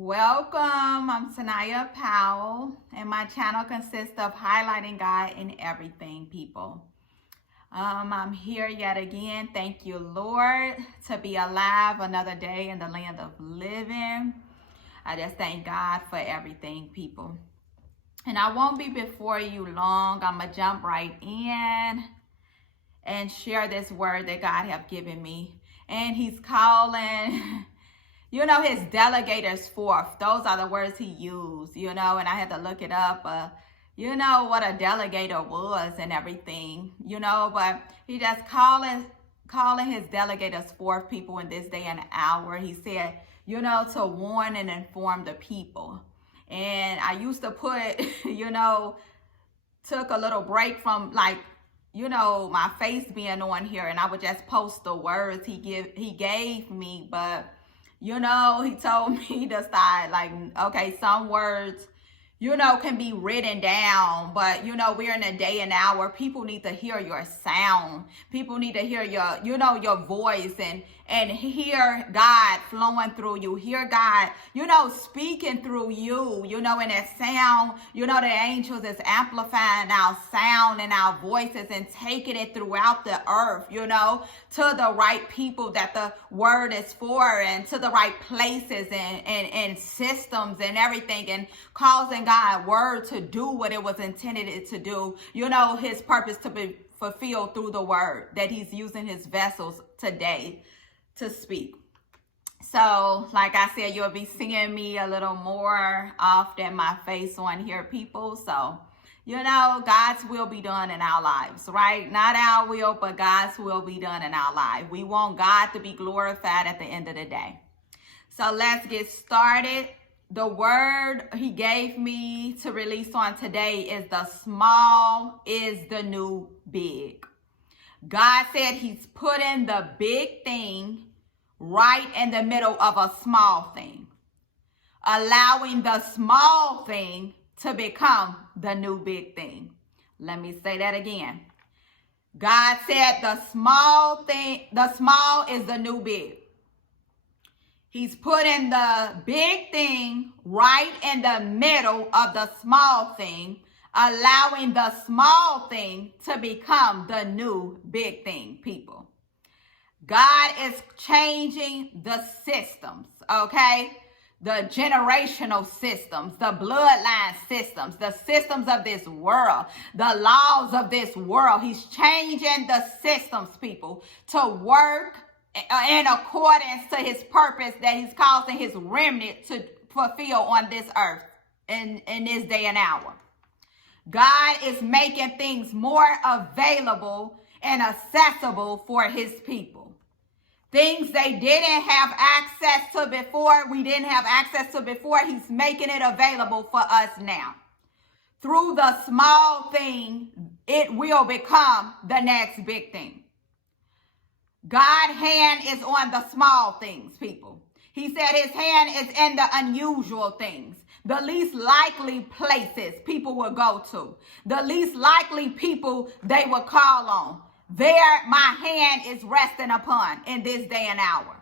Welcome, I'm Sanaya Powell, and my channel consists of highlighting God in everything, people. I'm here yet again. Thank you, Lord, to be alive another day in the land of living. I just thank God for everything, people. And I won't be before you long. I'm going to jump right in and share this word that God have given me. And he's calling his delegators forth. Those are the words he used, and I had to look it up, what a delegator was and everything, but he just calling his delegators forth, people, in this day and hour. He said, to warn and inform the people. And I used to put, took a little break from my face being on here, and I would just post the words he gave me, but he told me to start okay, some words, can be written down, but, we're in a day and hour. People need to hear your sound. People need to hear your voice and hear God flowing through you. Hear God, speaking through you, and that sound, the angels is amplifying our sound and our voices and taking it throughout the earth, to the right people that the word is for, and to the right places and systems and everything, and causing God's word to do what it was intended to do, his purpose to be fulfilled through the word that he's using his vessels today to speak. So, like I said, you'll be seeing me a little more often, my face on here, people. So, God's will be done in our lives, right? Not our will, but God's will be done in our lives. We want God to be glorified at the end of the day. So let's get started. The word he gave me to release on today is the small is the new big. God said he's putting the big thing right in the middle of a small thing, allowing the small thing to become the new big thing. Let me say that again. God said the small is the new big. He's putting the big thing right in the middle of the small thing, allowing the small thing to become the new big thing, people. God is changing the systems, okay? The generational systems, the bloodline systems, the systems of this world, the laws of this world. He's changing the systems, people, to work in accordance to his purpose that he's causing his remnant to fulfill on this earth in this day and hour. God is making things more available and accessible for his people. Things they didn't have access to before, we didn't have access to before, he's making it available for us now. Through the small thing, it will become the next big thing. God's hand is on the small things, people. He said his hand is in the unusual things, the least likely places people will go to, the least likely people they will call on. There my hand is resting upon in this day and hour.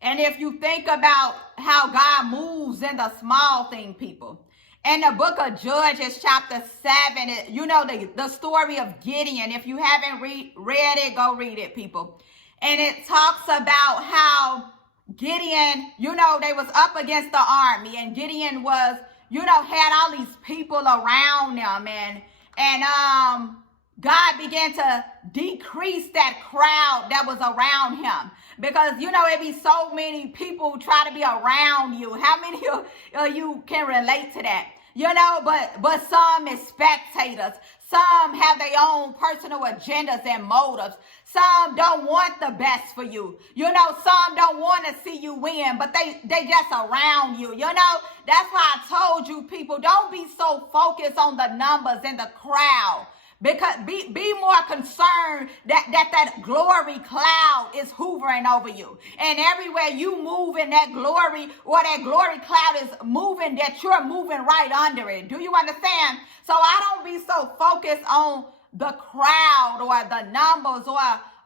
And if you think about how God moves in the small thing, people, in the book of Judges chapter 7, the story of Gideon. If you haven't read it, go read it, people. And it talks about how Gideon, they was up against the army, and Gideon was, had all these people around them, and God began to decrease that crowd that was around him, because it be so many people try to be around you. How many of you can relate to that? But some is spectators. Some have their own personal agendas and motives. Some don't want the best for you. Some don't want to see you win, but they just around you. That's why I told you, people, don't be so focused on the numbers and the crowd. Because be more concerned that glory cloud is hovering over you. And everywhere you move in that glory, or that glory cloud is moving, that you're moving right under it. Do you understand? So I don't be so focused on the crowd or the numbers or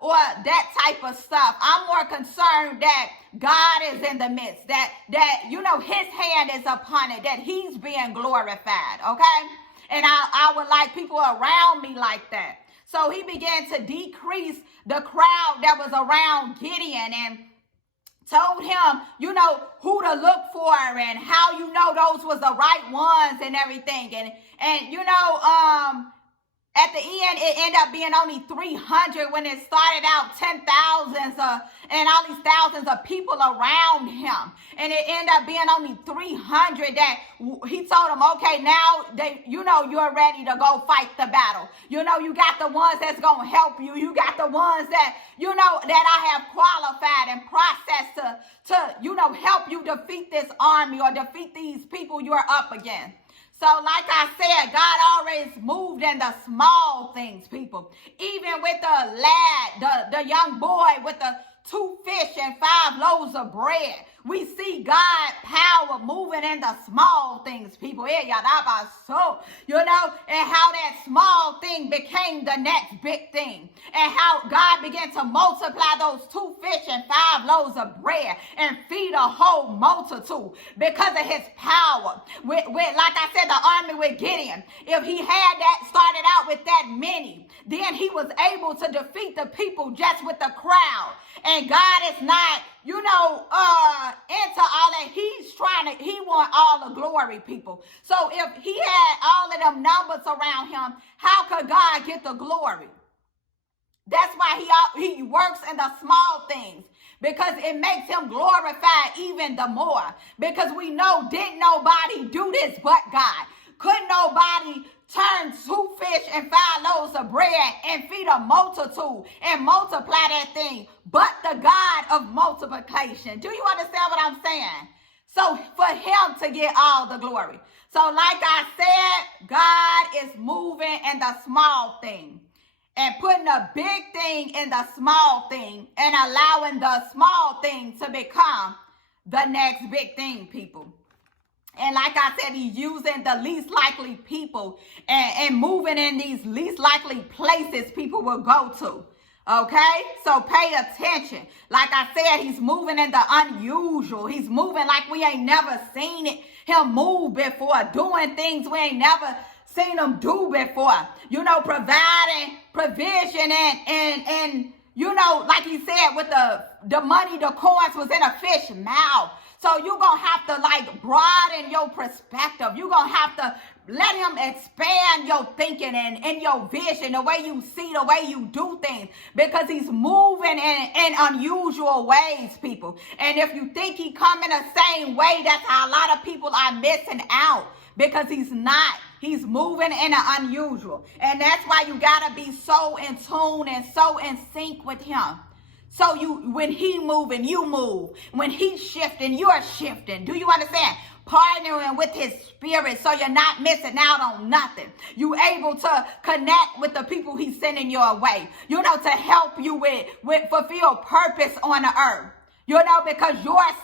or that type of stuff. I'm more concerned that God is in the midst, that his hand is upon it, that he's being glorified, okay? And I would like people around me like that. So he began to decrease the crowd that was around Gideon and told him, who to look for and how those was the right ones and everything. And at the end, it ended up being only 300 when it started out 10,000s and all these thousands of people around him. And it ended up being only 300 that he told them, okay, now you're ready to go fight the battle. You got the ones that's going to help you. You got the ones that, that I have qualified and processed to help you defeat this army or defeat these people you're up against. So like I said, God always moved in the small things, people. Even with the lad, the young boy with the 2 fish and 5 loaves of bread. We see God power moving in the small things, people. And how that small thing became the next big thing. And how God began to multiply those 2 fish and 5 loaves of bread and feed a whole multitude because of his power. With like I said, the army with Gideon, if he had that started out with that many, then he was able to defeat the people just with the crowd. And God is not, into all that. He want all the glory, people. So if he had all of them numbers around him, how could God get the glory? That's why he works in the small things, because it makes him glorified even the more. Because we know, didn't nobody do this but God. Couldn't nobody turn 2 fish and 5 loaves of bread and feed a multitude and multiply that thing, but the God of multiplication. Do you understand what I'm saying? So for him to get all the glory. So like I said, God is moving in the small thing and putting a big thing in the small thing and allowing the small thing to become the next big thing, people. And like I said, he's using the least likely people and moving in these least likely places people will go to. Okay? So pay attention. Like I said, he's moving in the unusual. He's moving like we ain't never seen him move before, doing things we ain't never seen him do before. Providing provision and like he said, with the money, the coins was in a fish mouth. So you're going to have to broaden your perspective. You're going to have to let him expand your thinking and your vision, the way you see, the way you do things, because he's moving in unusual ways, people. And if you think he come in the same way, that's how a lot of people are missing out, because he's not. He's moving in an unusual. And that's why you got to be so in tune and so in sync with him. So when he moving, you move. When he's shifting, you're shifting. Do you understand? Partnering with his spirit so you're not missing out on nothing. You able to connect with the people he's sending your way. To help you with fulfill purpose on the earth. Because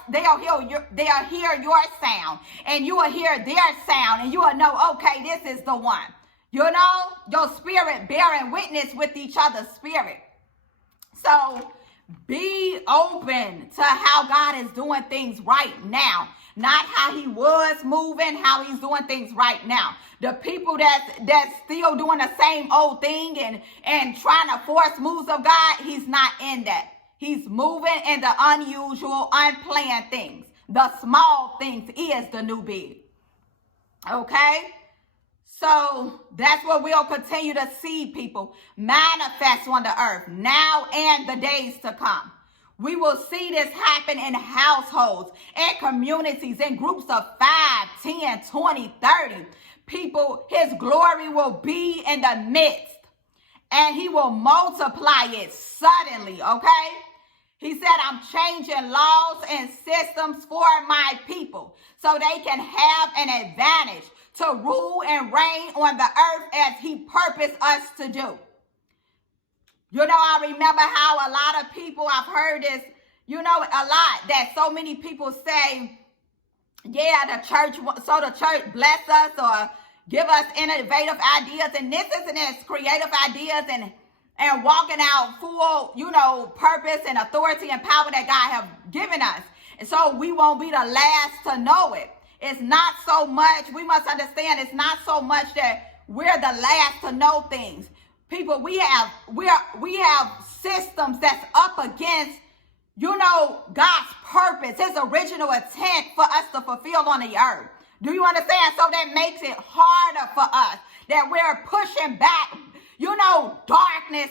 they'll hear your sound and you will hear their sound and you will know, okay, this is the one. Your spirit bearing witness with each other's spirit. So be open to how God is doing things right now. Not how he was moving, how he's doing things right now. The people that's still doing the same old thing and trying to force moves of God, he's not in that. He's moving in the unusual, unplanned things. The small things is the new big. Okay? So that's what we'll continue to see, people, manifest on the earth now and the days to come. We will see this happen in households and communities in groups of 5, 10, 20, 30. People, his glory will be in the midst and he will multiply it suddenly, okay? He said, I'm changing laws and systems for my people so they can have an advantage to rule and reign on the earth as he purposed us to do. I remember how a lot of people, I've heard this, a lot, that so many people say, yeah, the church bless us or give us innovative ideas. And this isn't as creative ideas and and walking out full, purpose and authority and power that God have given us. And so we won't be the last to know it. It's not so much, we must understand, it's not so much that we're the last to know things. People, we have systems that's up against, God's purpose, his original intent for us to fulfill on the earth. Do you understand? So that makes it harder for us, that we're pushing back, darkness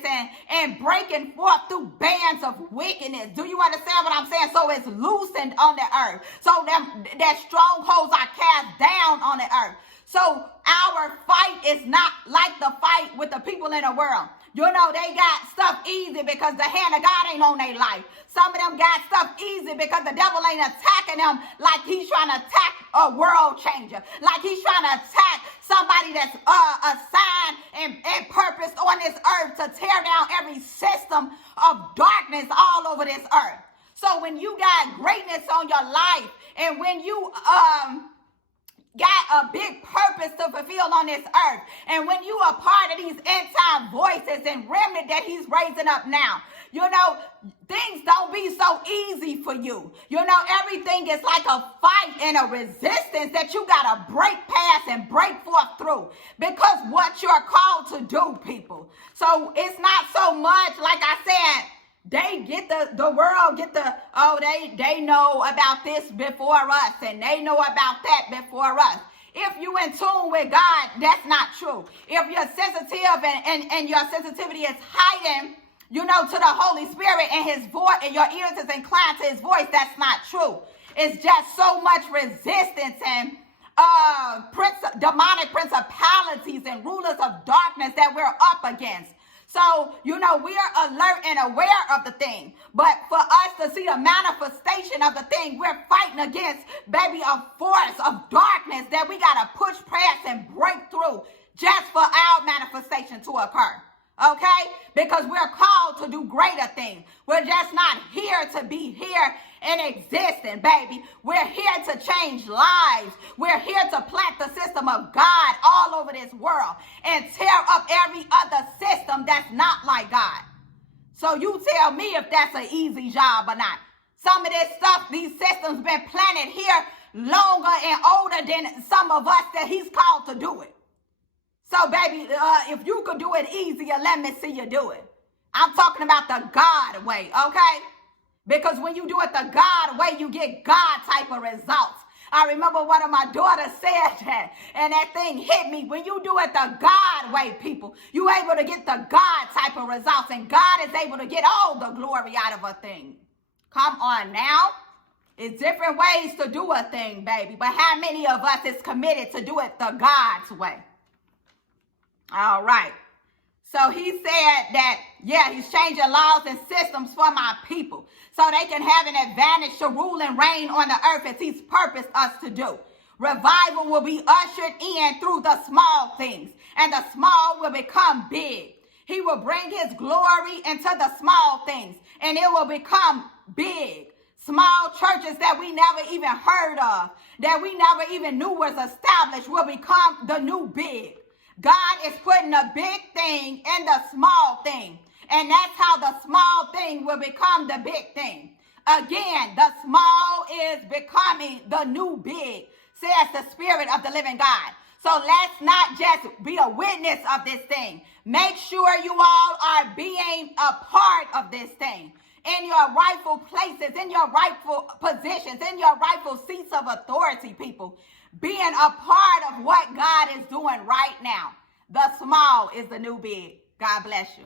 and breaking forth through bands of wickedness. Do you understand what I'm saying? So it's loosened on the earth. So that strongholds are cast down on the earth. So our fight is not like the fight with the people in the world. They got stuff easy because the hand of God ain't on their life. Some of them got stuff easy because the devil ain't attacking them like he's trying to attack a world changer. Like he's trying to attack somebody that's assigned and purposed on this earth to tear down every system of darkness all over this earth. So when you got greatness on your life, and when you got a big purpose to fulfill on this earth, and when you are part of these end time voices and remnant that he's raising up now, things don't be so easy for you. Everything is like a fight and a resistance that you got to break past and break forth through, because what you're called to do, people. So it's not so much, like I said, they get the world get they know about this before us, and they know about that before us. If you in tune with God, that's not true. If you're sensitive and your sensitivity is heightened, to the Holy Spirit and his voice, and your ears is inclined to his voice, that's not true. It's just so much resistance and demonic principalities and rulers of darkness that we're up against. So, we are alert and aware of the thing. But for us to see the manifestation of the thing, we're fighting against, baby, a force of darkness that we got to push past and break through just for our manifestation to occur. Okay? Because we're called to do greater things. We're just not here to be here and existing, baby. We're here to change lives. We're here to plant the system of God all over this world and tear up every other system that's not like God. So you tell me if that's an easy job or not. Some of this stuff, these systems been planted here longer and older than some of us that he's called to do it. So, baby, if you could do it easier, let me see you do it. I'm talking about the God way, okay? Because when you do it the God way, you get God type of results. I remember one of my daughters said that, and that thing hit me. When you do it the God way, people, you're able to get the God type of results, and God is able to get all the glory out of a thing. Come on now. It's different ways to do a thing, baby. But how many of us is committed to do it the God's way? All right. So he said that, he's changing laws and systems for my people so they can have an advantage to rule and reign on the earth as he's purposed us to do. Revival will be ushered in through the small things, and the small will become big. He will bring his glory into the small things, and it will become big. Small churches that we never even heard of, that we never even knew was established, will become the new big. God is putting a big thing in the small thing. And that's how the small thing will become the big thing. Again, the small is becoming the new big, says the Spirit of the living God. So let's not just be a witness of this thing. Make sure you all are being a part of this thing. In your rightful places, in your rightful positions, in your rightful seats of authority, people. Being a part of what God is doing right now. The small is the new big. God bless you.